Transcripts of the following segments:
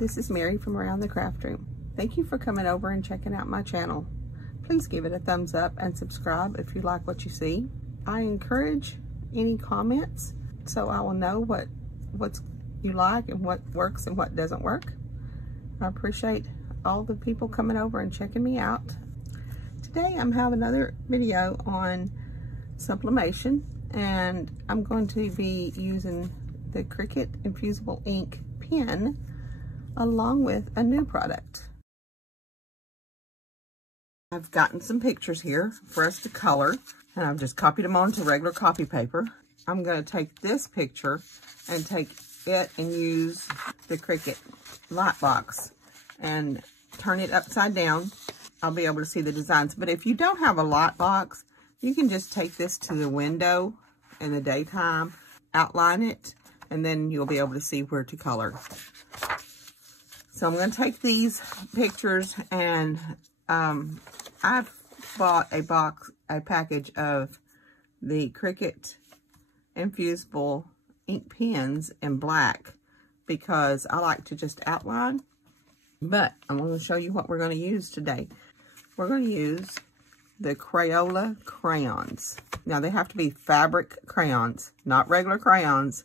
this is Mary from Around the Craft Room. Thank you for coming over and checking out my channel. Please give it a thumbs up and subscribe if you like what you see. I encourage any comments so I will know what's you like and what works and what doesn't work. I appreciate all the people coming over and checking me out. Today I'm having another video on sublimation, and I'm going to be using the Cricut Infusible Ink Pen along with a new product. I've gotten some pictures here for us to color, and I've just copied them onto regular copy paper. I'm going to take this picture and take it and use the Cricut light box and turn it upside down. I'll be able to see the designs. But if you don't have a light box, you can just take this to the window in the daytime, outline it, and then you'll be able to see where to color. So I'm going to take these pictures, and I've bought a package of the Cricut Infusible Ink Pens in black because I like to just outline. But I'm going to show you what we're going to use today. We're going to use the Crayola crayons. Now, they have to be fabric crayons, not regular crayons.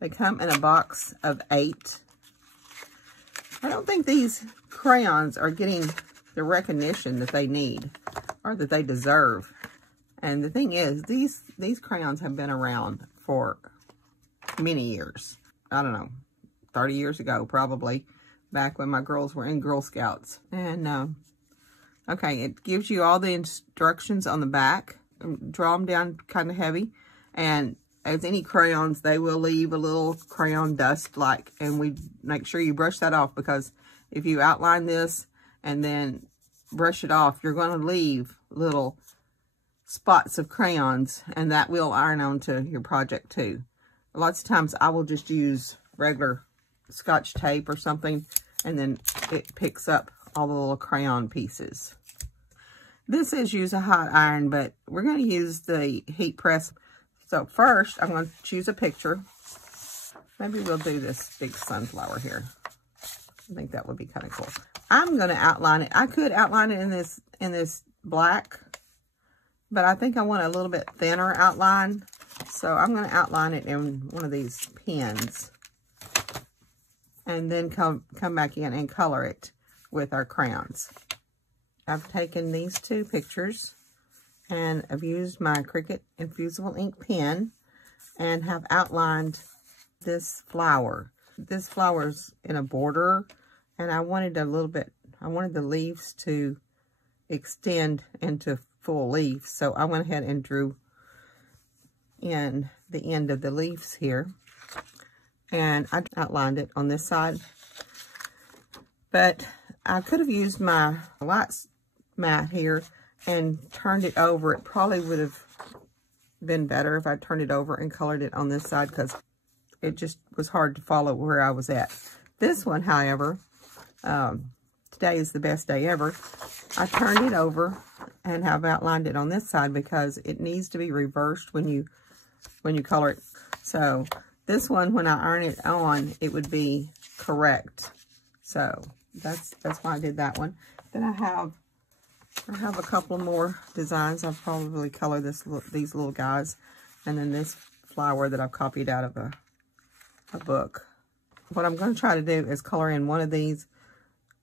They come in a box of 8. I don't think these crayons are getting the recognition that they need or that they deserve. And the thing is, these crayons have been around for many years. I don't know, 30 years ago, probably, back when my girls were in Girl Scouts. And, okay, it gives you all the instructions on the back. Draw them down kind of heavy. And as any crayons, they will leave a little crayon dust and we make sure you brush that off, because if you outline this and then brush it off, you're going to leave little spots of crayons, and that will iron onto your project too. Lots of times I will just use regular Scotch tape or something, and then it picks up all the little crayon pieces. This is use a hot iron, but we're going to use the heat press. So first, I'm going to choose a picture. Maybe we'll do this big sunflower here. I think that would be kind of cool. I'm going to outline it. I could outline it in this black, but I think I want a little bit thinner outline. So I'm going to outline it in one of these pens, and then come back in and color it with our crayons. I've taken these 2 pictures, and I've used my Cricut Infusible Ink Pen and have outlined this flower. This flower's in a border, and I wanted the leaves to extend into full leaf. So I went ahead and drew in the end of the leaves here, and I outlined it on this side. But I could have used my white mat here and turned it over. It probably would have been better if I turned it over and colored it on this side, because it just was hard to follow where I was at. This one, however, today is the best day ever. I turned it over and have outlined it on this side because it needs to be reversed when you color it. So this one, when I iron it on, it would be correct. So that's why I did that one. Then I have a couple more designs. I'll probably color these little guys, and then this flower that I've copied out of a book. What I'm going to try to do is color in one of these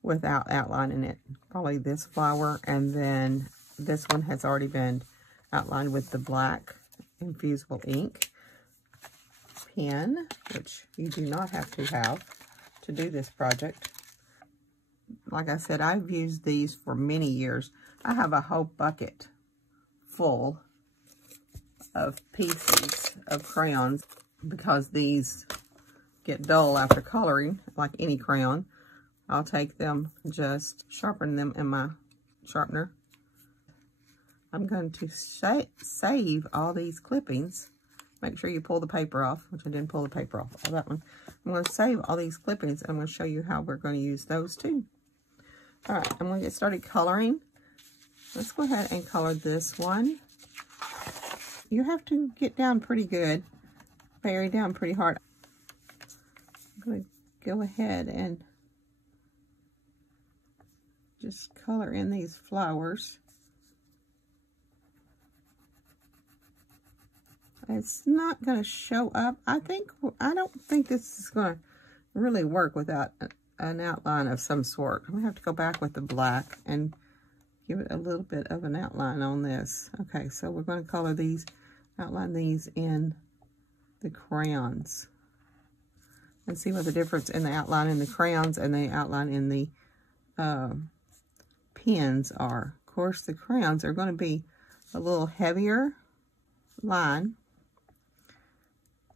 without outlining it. Probably this flower, and then this one has already been outlined with the black infusible ink pen, which you do not have to do this project. Like I said, I've used these for many years. I have a whole bucket full of pieces of crayons because these get dull after coloring, like any crayon. I'll take them, just sharpen them in my sharpener. I'm going to save all these clippings. Make sure you pull the paper off, which I didn't pull the paper off of that one. I'm going to save all these clippings, and I'm going to show you how we're going to use those too. All right, I'm going to get started coloring. Let's go ahead and color this one. You have to get down pretty good, bury down pretty hard. I'm going to go ahead and just color in these flowers. It's not going to show up. I don't think this is going to really work without an outline of some sort. I'm going to have to go back with the black and give it a little bit of an outline on this. Okay, so we're going to color these, outline these in the crayons. And see what the difference in the outline in the crayons and the outline in the pens are. Of course, the crayons are going to be a little heavier line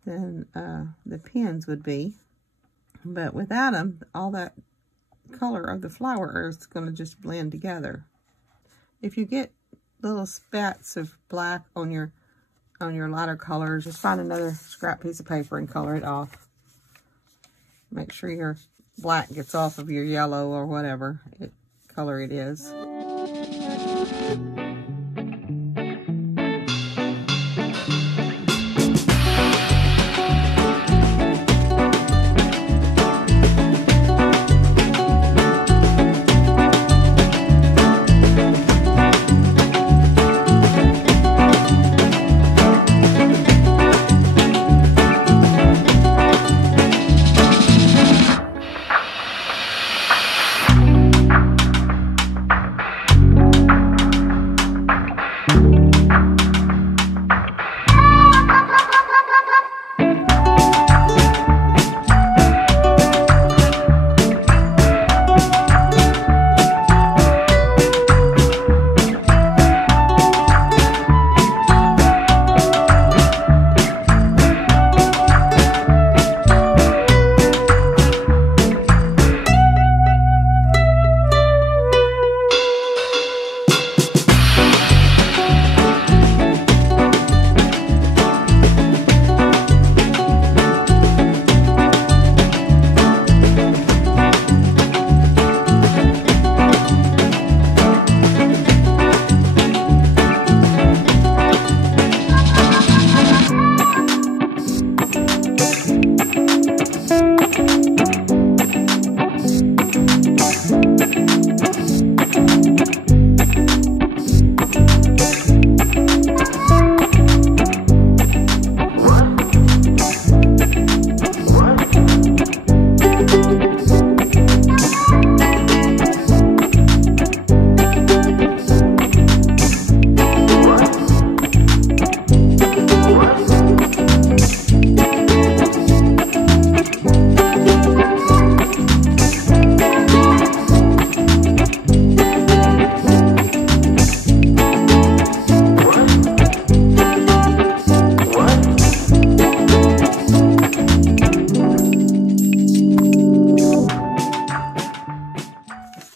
than the pens would be. But without them, all that color of the flower is going to just blend together. If you get little spats of black on your lighter colors, just find another scrap piece of paper and color it off. Make sure your black gets off of your yellow or whatever color it is.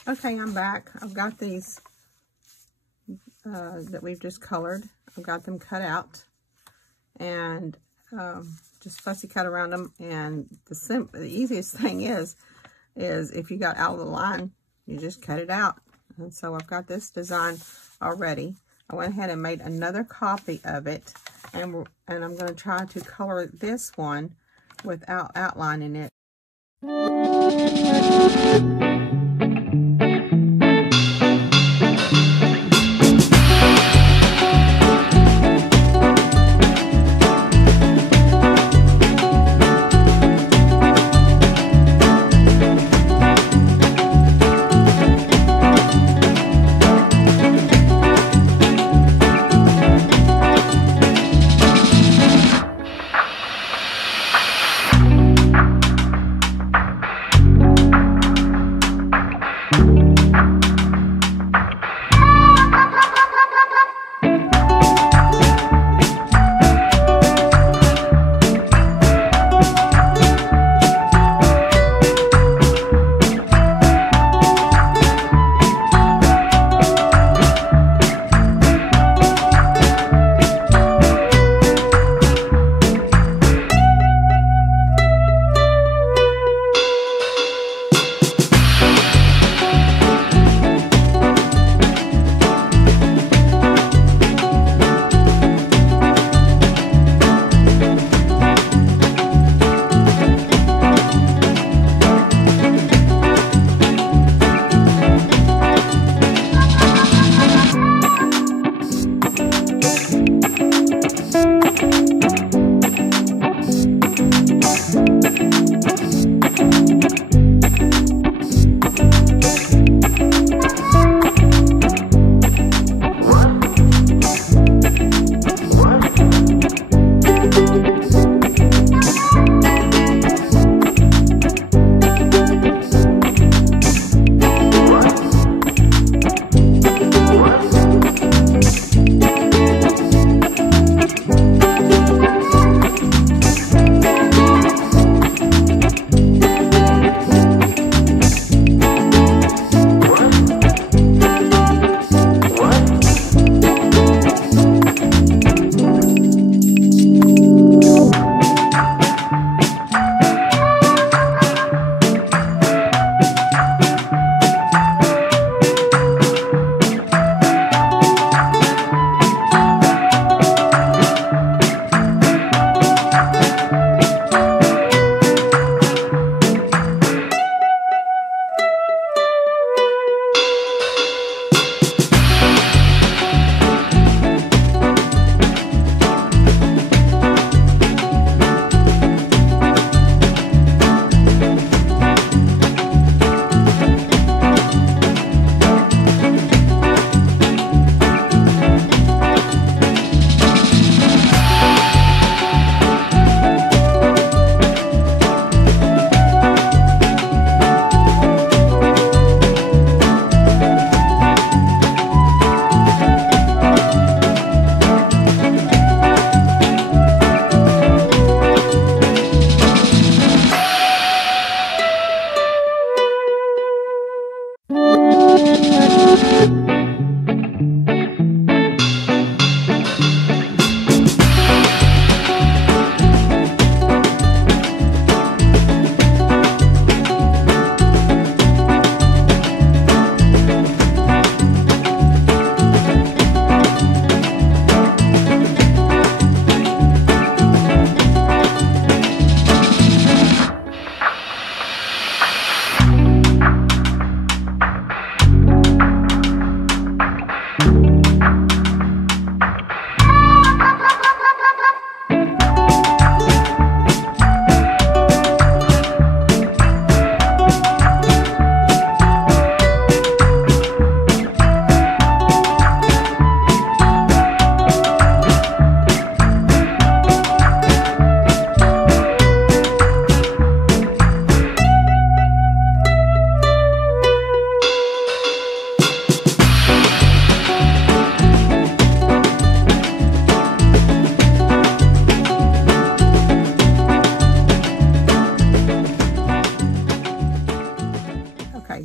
Okay, I'm back. I've got these that we've just colored. I've got them cut out and just fussy cut around them. And the easiest thing is if you got out of the line, you just cut it out. And so I've got this design already. I went ahead and made another copy of it, and I'm going to try to color this one without outlining it.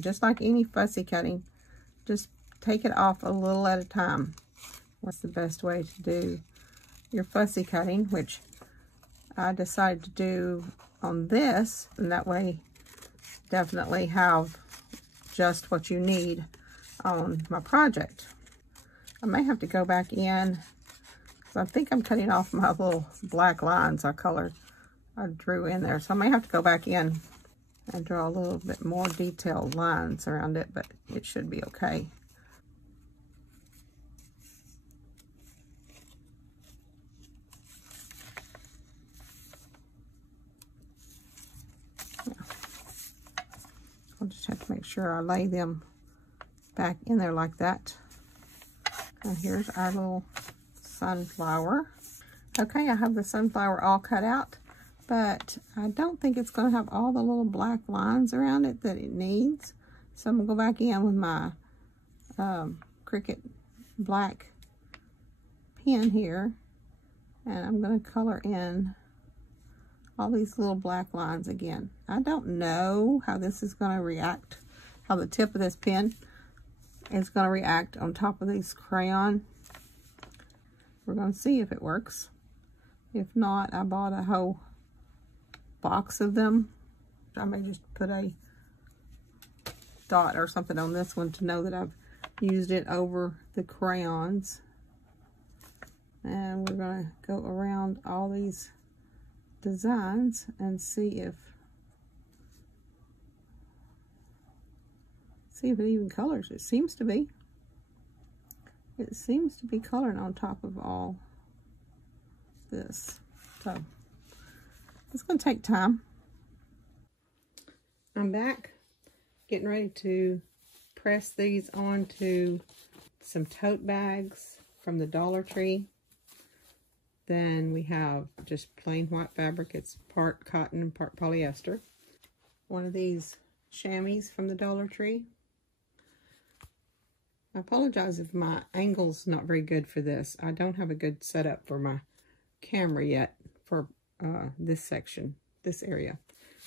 just like any fussy cutting. Just take it off a little at a time. What's the best way to do your fussy cutting, which I decided to do on this, and that way definitely have just what you need on my project. I may have to go back in, because I think I'm cutting off my little black lines I drew in there. So I may have to go back in and draw a little bit more detailed lines around it, but it should be okay. I'll just have to make sure I lay them back in there like that. And here's our little sunflower. Okay, I have the sunflower all cut out, but I don't think it's going to have all the little black lines around it that it needs. So I'm going to go back in with my Cricut black pen here, and I'm going to color in all these little black lines again. I don't know how this is going to react, how the tip of this pen is going to react on top of these crayon. We're going to see if it works. If not, I bought a whole box of them. I may just put a dot or something on this one to know that I've used it over the crayons. And we're going to go around all these designs and see if it even colors. It seems to be. It seems to be coloring on top of all this. So it's going to take time. I'm back, getting ready to press these onto some tote bags from the Dollar Tree. Then we have just plain white fabric. It's part cotton and part polyester. One of these chamois from the Dollar Tree. I apologize if my angle's not very good for this. I don't have a good setup for my camera yet for this section, this area.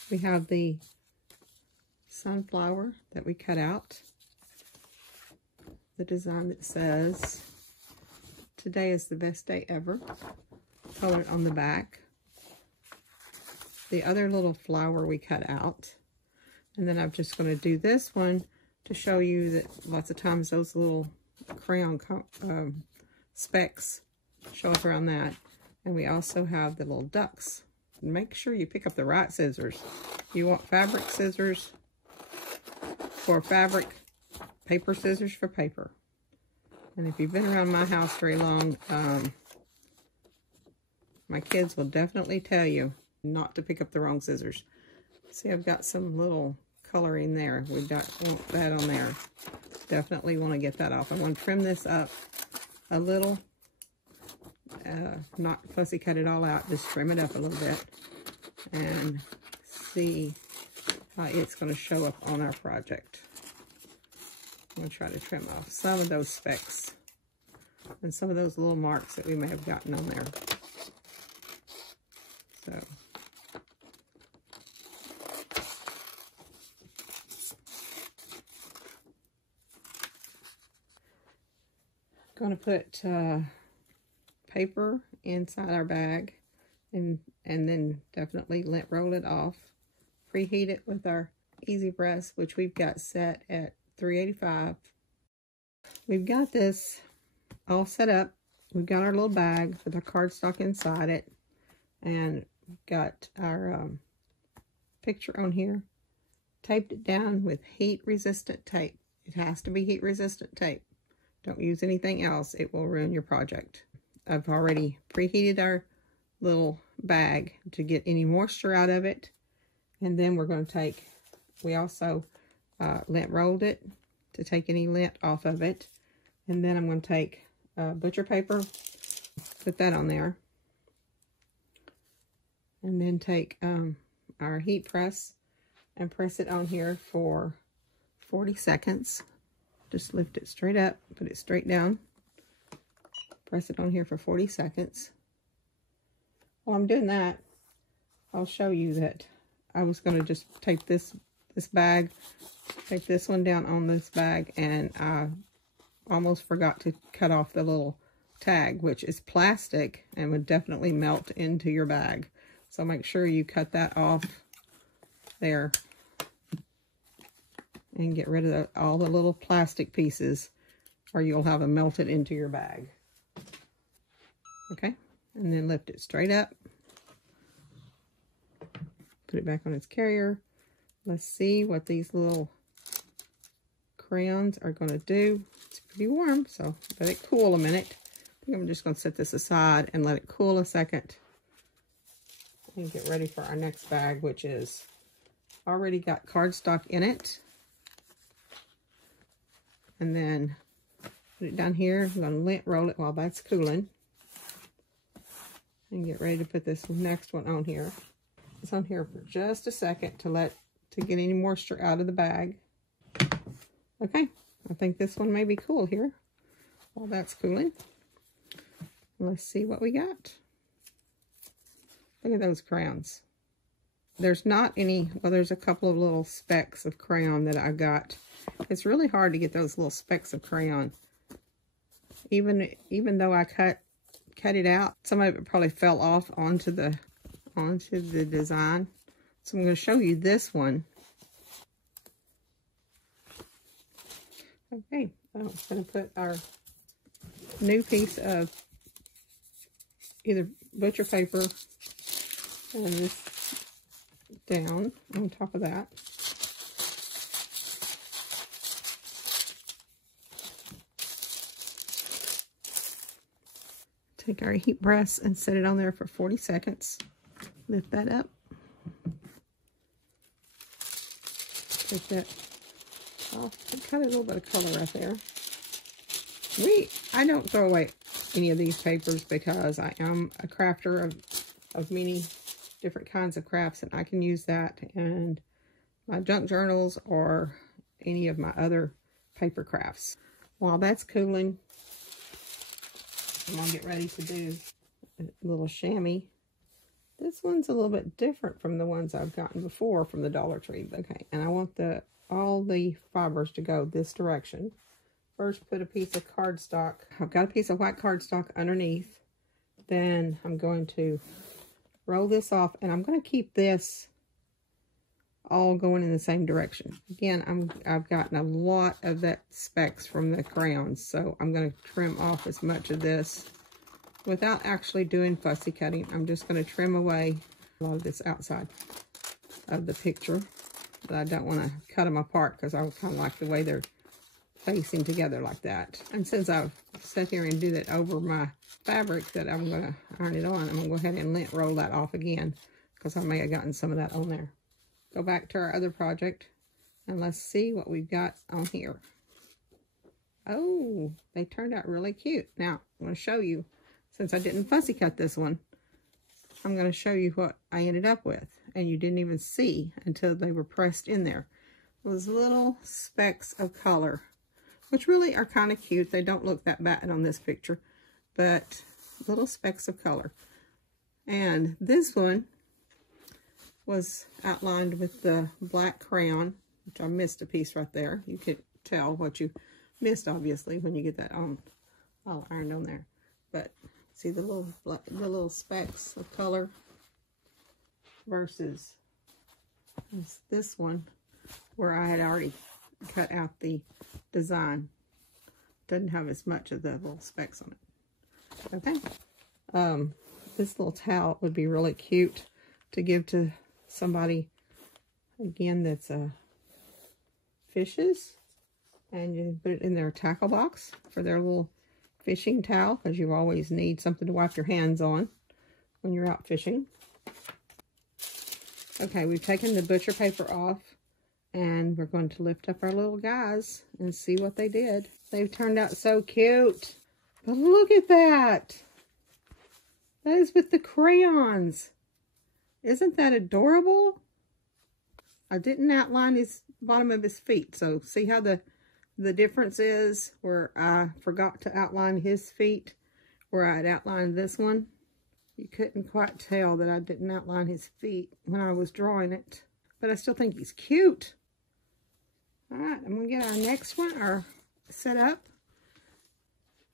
We have the sunflower that we cut out. The design that says, "Today is the best day ever," colored on the back. The other little flower we cut out. And then I'm just going to do this one to show you that lots of times those little crayon specks show up around that. And we also have the little ducks. Make sure you pick up the right scissors. You want fabric scissors for fabric, paper scissors for paper. And if you've been around my house very long, my kids will definitely tell you not to pick up the wrong scissors. See, I've got some little coloring there. We want that on there. Definitely want to get that off. I want to trim this up a little. Not fussy cut it all out. Just trim it up a little bit. And see how it's going to show up on our project. I'm going to try to trim off some of those specks. And some of those little marks that we may have gotten on there. So. Going to put paper inside our bag and then definitely roll it off. Preheat it with our easy press, which we've got set at 385. We've got this all set up. We've got our little bag with our cardstock inside it, and we've got our picture on here. Taped it down with heat resistant tape. It has to be heat resistant tape. Don't use anything else. It will ruin your project. I've already preheated our little bag to get any moisture out of it. And then we're going to take, we also lint rolled it to take any lint off of it. And then I'm going to take butcher paper, put that on there. And then take our heat press and press it on here for 40 seconds. Just lift it straight up, put it straight down. Press it on here for 40 seconds. While I'm doing that, I'll show you that I was going to just tape this this bag. Take this one down on this bag, and I almost forgot to cut off the little tag, which is plastic and would definitely melt into your bag. So make sure you cut that off there and get rid of all the little plastic pieces, or you'll have them melted into your bag. Okay, and then lift it straight up. Put it back on its carrier. Let's see what these little crayons are going to do. It's pretty warm, so let it cool a minute. I think I'm just going to set this aside and let it cool a second and get ready for our next bag, which is already got cardstock in it. And then put it down here. I'm going to lint roll it while that's cooling and get ready to put this next one on here. It's on here for just a second to get any moisture out of the bag. Okay, I think this one may be cool here while that's cooling. Let's see what we got. Look at those crayons. There's not any, well, there's a couple of little specks of crayon that I got. It's really hard to get those little specks of crayon. Even though I cut it out, some of it probably fell off onto the design. So I'm going to show you this one. Okay, I'm going to put our new piece of either butcher paper and this down on top of that. Take our heat press and set it on there for 40 seconds. Lift that up. Take that off. Cut a little bit of color right there. I don't throw away any of these papers because I am a crafter of many different kinds of crafts, and I can use that in my junk journals or any of my other paper crafts. While that's cooling, I'm going to get ready to do a little chamois. This one's a little bit different from the ones I've gotten before from the Dollar Tree. Okay, and I want all the fibers to go this direction. First, put a piece of cardstock. I've got a piece of white cardstock underneath. Then I'm going to roll this off, and I'm going to keep this all going in the same direction. Again, I've gotten a lot of that specks from the crayons, so I'm going to trim off as much of this without actually doing fussy cutting. I'm just going to trim away a lot of this outside of the picture, but I don't want to cut them apart because I kind of like the way they're facing together like that. And since I've sat here and do that over my fabric that I'm going to iron it on, I'm going to go ahead and lint roll that off again because I may have gotten some of that on there. Go back to our other project and let's see what we've got on here. Oh, they turned out really cute. Now, I'm going to show you, since I didn't fussy cut this one, I'm going to show you what I ended up with. And you didn't even see until they were pressed in there. Those little specks of color, which really are kind of cute. They don't look that bad on this picture, but little specks of color. And this one was outlined with the black crayon, which I missed a piece right there. You could tell what you missed, obviously, when you get that all ironed on there. But see the little specks of color versus this one where I had already cut out the design. Doesn't have as much of the little specks on it. Okay. This little towel would be really cute to give to somebody, again, that's fishes, and you put it in their tackle box for their little fishing towel, because you always need something to wipe your hands on when you're out fishing. Okay, we've taken the butcher paper off, and we're going to lift up our little guys and see what they did. They've turned out so cute. But look at that. That is with the crayons. Isn't that adorable? I didn't outline his bottom of his feet, so see how the difference is where I forgot to outline his feet, where I had outlined this one. You couldn't quite tell that I didn't outline his feet when I was drawing it, but I still think he's cute. All right, I'm gonna get our next one set up.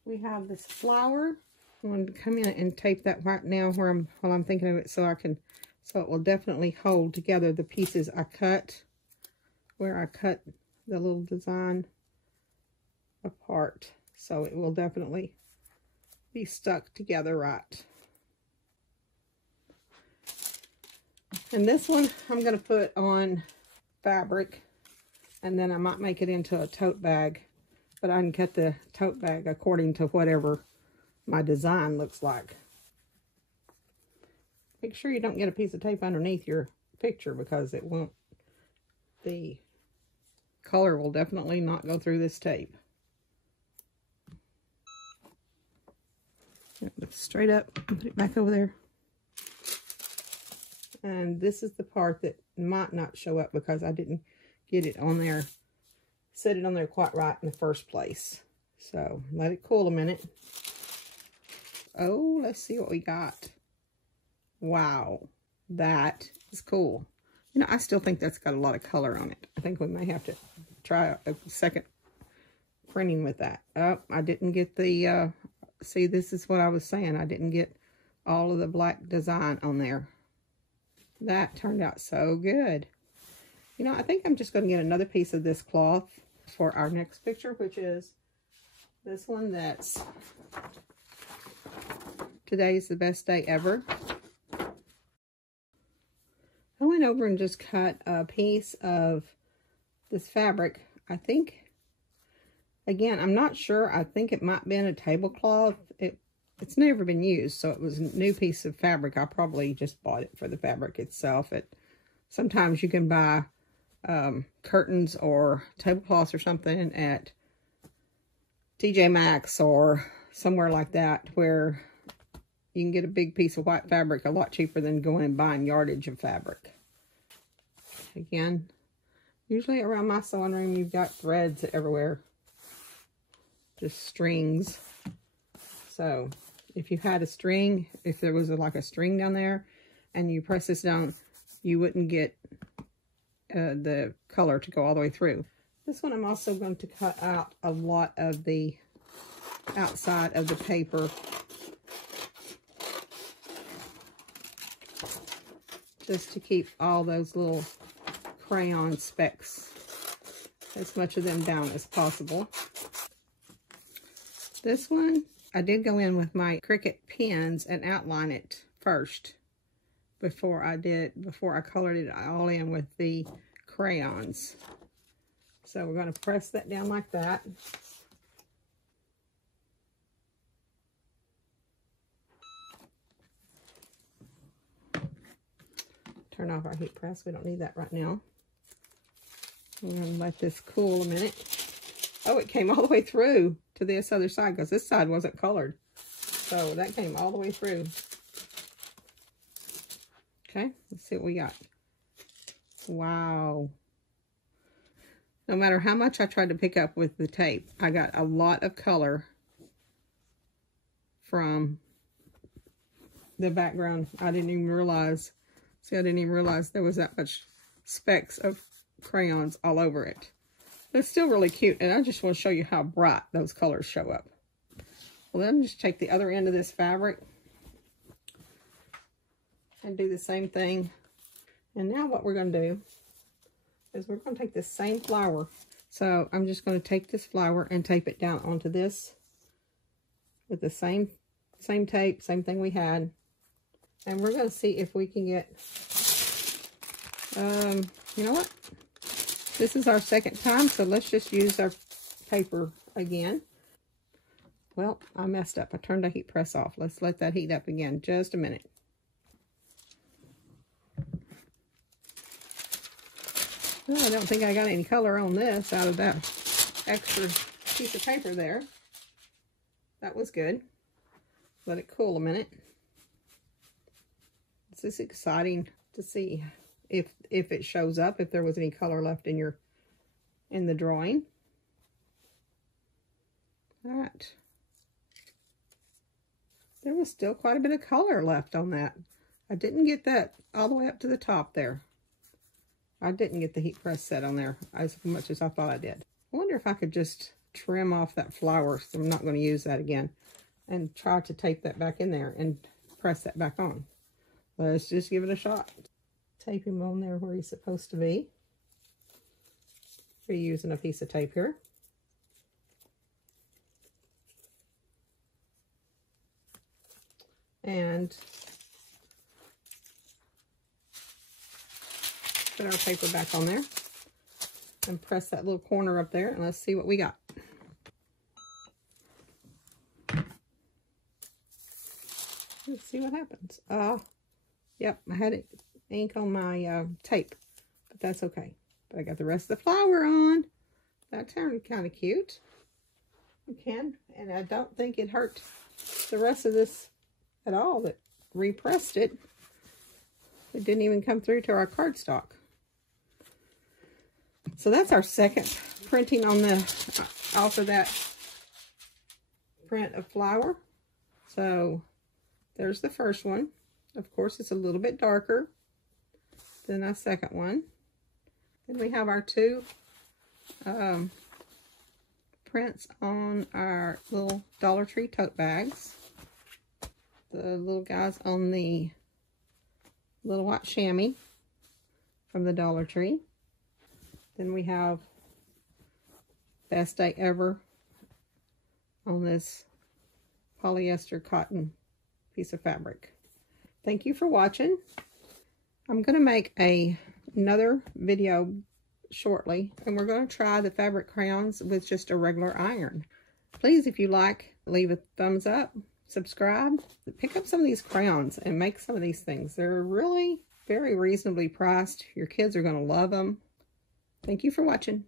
We have this flower. I'm going to come in and tape that right now while I'm thinking of it, so it will definitely hold together the pieces I cut, where I cut the little design apart. So it will definitely be stuck together right. And this one I'm going to put on fabric, and then I might make it into a tote bag, but I can cut the tote bag according to whatever my design looks like. Make sure you don't get a piece of tape underneath your picture, because the color will definitely not go through this tape. Straight up, put it back over there. And this is the part that might not show up because I didn't get it on there, set it on there quite right in the first place. So let it cool a minute. Oh, let's see what we got. Wow, that is cool. You know, I still think that's got a lot of color on it. I think we may have to try a second printing with that. Oh, I didn't get the, see, this is what I was saying. I didn't get all of the black design on there. That turned out so good. You know, I think I'm just going to get another piece of this cloth for our next picture, which is this one that's Today's the Best Day Ever. I went over and just cut a piece of this fabric. I think, again, I'm not sure. I think it might be in a tablecloth. It's never been used, so it was a new piece of fabric. I probably just bought it for the fabric itself. Sometimes you can buy curtains or tablecloths or something at TJ Maxx or somewhere like that, where you can get a big piece of white fabric a lot cheaper than going and buying yardage of fabric. Again, usually around my sewing room, you've got threads everywhere. Just strings. So if you had a string, if there was like a string down there and you press this down, you wouldn't get the color to go all the way through. This one I'm also going to cut out a lot of the outside of the paper, just to keep all those little crayon specks, as much of them down as possible. This one, I did go in with my Cricut pens and outline it first before I colored it all in with the crayons. So we're going to press that down like that. Turn off our heat press. We don't need that right now. We're going to let this cool a minute. Oh, it came all the way through to this other side, because this side wasn't colored. So that came all the way through. Okay, let's see what we got. Wow. No matter how much I tried to pick up with the tape, I got a lot of color from the background. I didn't even realize. See, I didn't even realize there was that much specks of crayons all over it. But it's still really cute, and I just want to show you how bright those colors show up. Well, then just take the other end of this fabric and do the same thing. And now what we're going to do is we're going to take this same flower. So I'm just going to take this flower and tape it down onto this with the same tape, same thing we had. And we're going to see if we can get, you know what? This is our second time, so let's just use our paper again. Well, I messed up. I turned the heat press off. Let's let that heat up again. Just a minute. Well, I don't think I got any color on this out of that extra piece of paper there. That was good. Let it cool a minute. It's just exciting to see if it shows up, if there was any color left in the drawing. All right. There was still quite a bit of color left on that. I didn't get that all the way up to the top there. I didn't get the heat press set on there as much as I thought I did. I wonder if I could just trim off that flower, so I'm not going to use that again, and try to tape that back in there and press that back on. Let's just give it a shot. Tape him on there where he's supposed to be. We're using a piece of tape here. And put our paper back on there and press that little corner up there, and let's see what we got. Let's see what happens. Yep, I had ink on my tape, but that's okay. But I got the rest of the flower on. That turned kind of cute. And I don't think it hurt the rest of this at all that repressed it. It didn't even come through to our cardstock. So that's our second printing on the off of that print of flower. So there's the first one. Of course, it's a little bit darker than our second one. Then we have our two prints on our little Dollar Tree tote bags. The little guys on the little white chamois from the Dollar Tree. Then we have Best Day Ever on this polyester cotton piece of fabric. Thank you for watching. I'm going to make another video shortly, and we're going to try the fabric crayons with just a regular iron. Please, if you like, leave a thumbs up, subscribe, pick up some of these crayons and make some of these things. They're really very reasonably priced. Your kids are going to love them. Thank you for watching.